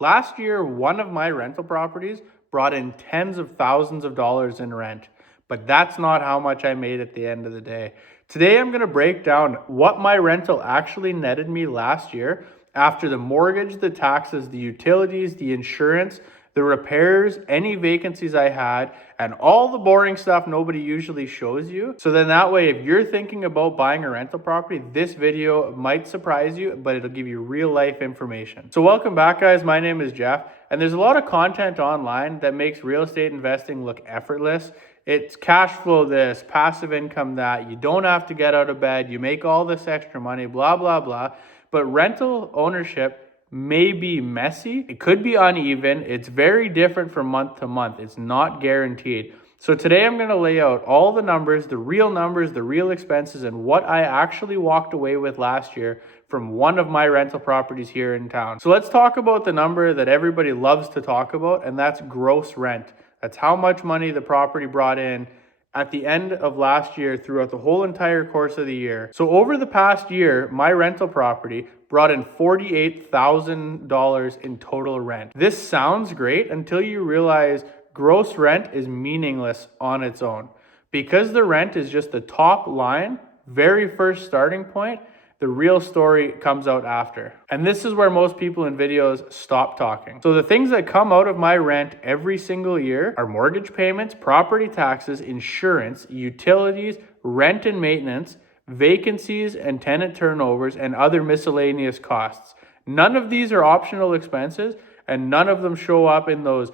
Last year, one of my rental properties brought in tens of thousands of dollars in rent, but that's not how much I made at the end of the day. Today, I'm going to break down what my rental actually netted me last year after the mortgage, the taxes, the utilities, the insurance, the repairs, any vacancies I had, and all the boring stuff nobody usually shows you. So then that way, if you're thinking about buying a rental property, this video might surprise you, but it'll give you real life information. So welcome back, guys. My name is Jeff, and there's a lot of content online that makes real estate investing look effortless. It's cash flow this, passive income that, you don't have to get out of bed, you make all this extra money, blah, blah, blah. But rental ownership may be messy. It could be uneven. It's very different from month to month. It's not guaranteed. So today I'm going to lay out all the numbers, the real expenses, and what I actually walked away with last year from one of my rental properties here in town. So let's talk about the number that everybody loves to talk about, and that's gross rent. That's how much money the property brought in at the end of last year throughout the whole entire course of the year. So over the past year, my rental property brought in $48,000 in total rent. This sounds great until you realize gross rent is meaningless on its own. Because the rent is just the top line, very first starting point, the real story comes out after. And this is where most people in videos stop talking. So the things that come out of my rent every single year are mortgage payments, property taxes, insurance, utilities, rent and maintenance, vacancies and tenant turnovers, and other miscellaneous costs. None of these are optional expenses, and none of them show up in those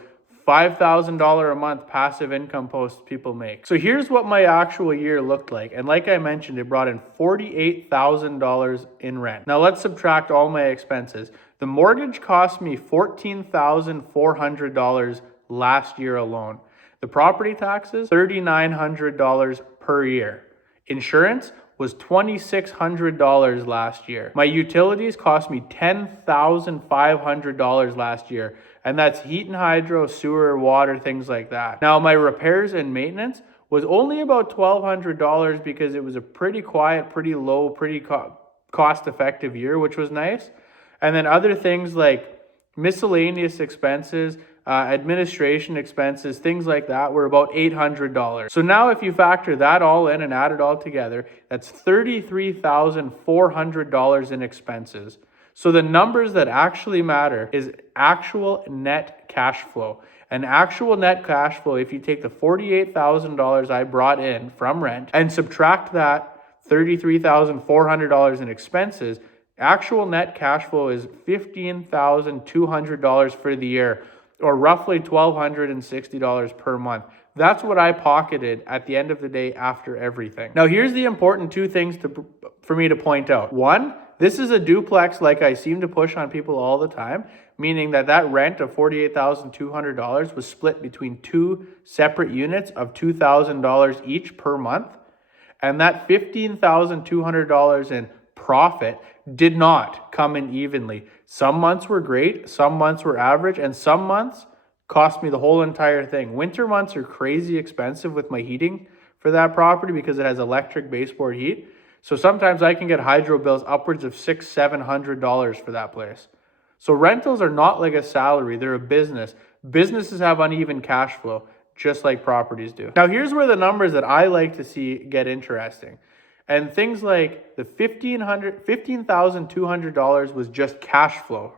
$5,000 a month passive income posts people make. So here's what my actual year looked like. And like I mentioned, it brought in $48,000 in rent. Now let's subtract all my expenses. The mortgage cost me $14,400 last year alone. The property taxes, $3,900 per year. Insurance was $2,600 last year. My utilities cost me $10,500 last year, and that's heat and hydro, sewer, water, things like that. Now, my repairs and maintenance was only about $1,200 because it was a pretty quiet, pretty low, pretty cost-effective year, which was nice. And then other things like miscellaneous expenses, administration expenses, things like that were about $800. So now if you factor that all in and add it all together, that's $33,400 in expenses. So the numbers that actually matter is actual net cash flow. And actual net cash flow, if you take the $48,000 I brought in from rent and subtract that $33,400 in expenses, actual net cash flow is $15,200 for the year, or roughly $1,260 per month. That's what I pocketed at the end of the day after everything. Now, here's the important two things for me to point out. One, this is a duplex like I seem to push on people all the time, meaning that rent of $48,200 was split between two separate units of $2,000 each per month. And that $15,200 in profit did not come in evenly. Some months were great, some months were average, and some months cost me the whole entire thing. Winter months are crazy expensive with my heating for that property because it has electric baseboard heat. So sometimes I can get hydro bills upwards of $600-700 for that place. So rentals are not like a salary, they're a business. Businesses have uneven cash flow, just like properties do. Now here's where the numbers that I like to see get interesting. And things like the $15,200 was just cash flow.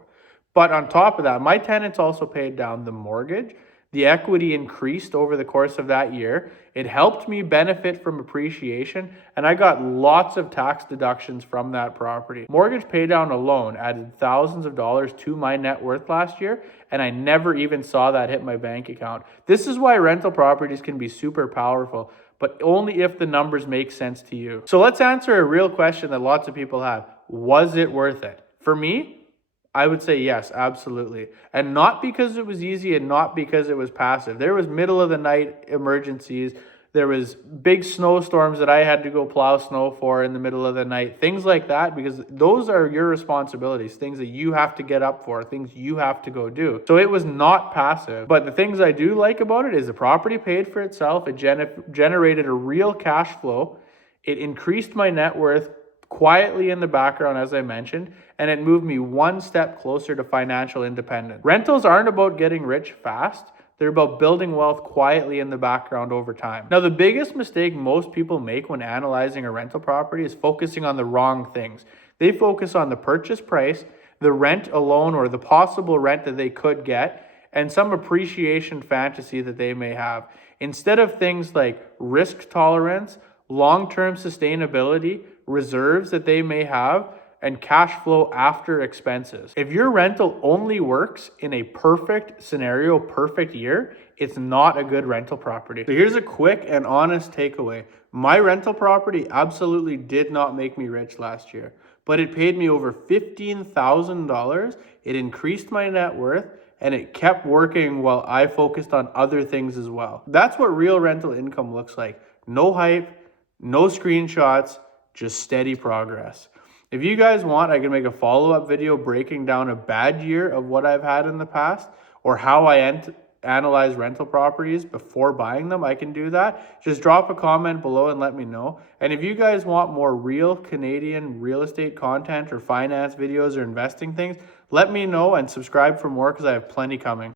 But on top of that, my tenants also paid down the mortgage. The equity increased over the course of that year. It helped me benefit from appreciation, and I got lots of tax deductions from that property. Mortgage pay down alone added thousands of dollars to my net worth last year, and I never even saw that hit my bank account. This is why rental properties can be super powerful, but only if the numbers make sense to you. So let's answer a real question that lots of people have. Was it worth it? For me, I would say yes, absolutely. And not because it was easy and not because it was passive. There was middle of the night emergencies. There was big snowstorms that I had to go plow snow for in the middle of the night. Things like that, because those are your responsibilities, things that you have to get up for, things you have to go do. So it was not passive. But the things I do like about it is the property paid for itself. It generated a real cash flow. It increased my net worth quietly in the background, as I mentioned, and it moved me one step closer to financial independence. Rentals aren't about getting rich fast. They're about building wealth quietly in the background over time. Now, the biggest mistake most people make when analyzing a rental property is focusing on the wrong things. They focus on the purchase price, the rent alone, or the possible rent that they could get, and some appreciation fantasy that they may have, instead of things like risk tolerance, long-term sustainability, reserves that they may have, and cash flow after expenses. If your rental only works in a perfect scenario, perfect year, it's not a good rental property. So here's a quick and honest takeaway. My rental property absolutely did not make me rich last year, but it paid me over $15,000. It increased my net worth, and it kept working while I focused on other things as well. That's what real rental income looks like. No hype, no screenshots, just steady progress. If you guys want, I can make a follow-up video breaking down a bad year of what I've had in the past, or how I analyze rental properties before buying them. I can do that. Just drop a comment below and let me know. And if you guys want more real Canadian real estate content or finance videos or investing things, let me know and subscribe for more, because I have plenty coming.